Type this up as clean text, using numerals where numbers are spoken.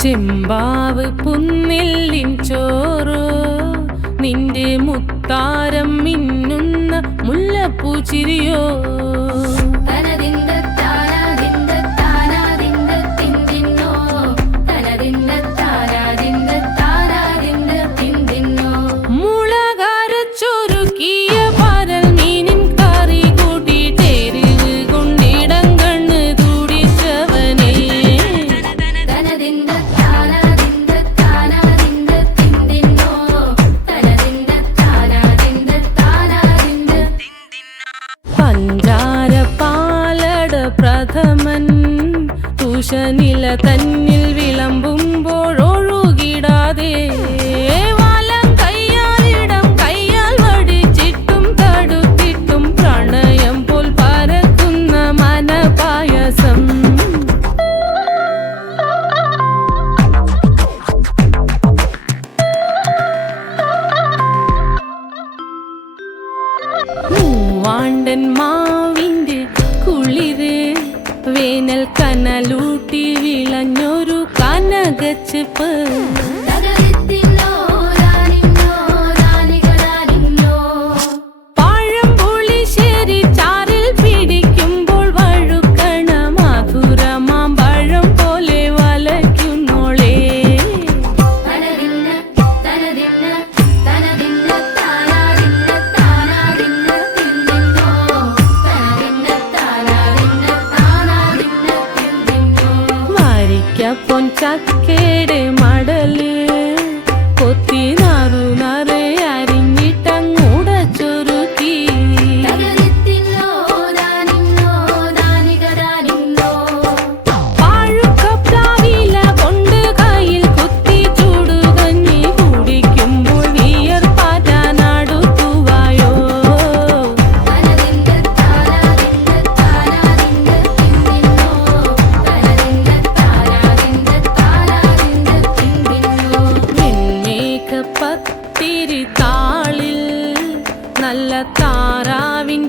ചെമ്പാവ് പുന്നില്ലിൻ ചോറോ നിന്റെ മുത്താരം മിന്നുന്ന മുല്ലപ്പൂച്ചിരിയോ പ്രഥമൻ തുഷനില തന്നിൽ വിളമ്പുമ്പോഴൊഴുകിടാതെ വലം കയ്യാലിടം കയ്യാൽ വടിച്ചിട്ടും തടുത്തിട്ടും പ്രണയം പോൽ പരക്കുന്ന മനപായസം മൂവാണ്ടൻ മാവിന്റെ കുളിര് വേനൽ കനലൂട്ടി വിളഞ്ഞൊരു കനകച്ചെപ്പ് പഴംപുളിശ്ശേരി ചാറിൽ പിടിക്കുമ്പോൾ വഴുക്കണ മധുരമാം പഴം പോലെ വലയ്ക്കുന്നോളേ പൊൻചക്കയുടെ മടല് കൊത്തി നാറു നറെ അരിഞ്ഞിട്ടങ്ങൂട ചൊരുക്കി പാഴുക്കപ്ലാവില കൊണ്ട് കയ്യിൽ കുത്തി ചൂടുകഞ്ഞി കുടിക്കുമ്പോൾ വിയർപ്പാറ്റാനടുത്തുവായോ പത്തിരി താളിൽ നല്ല താറാവിൻ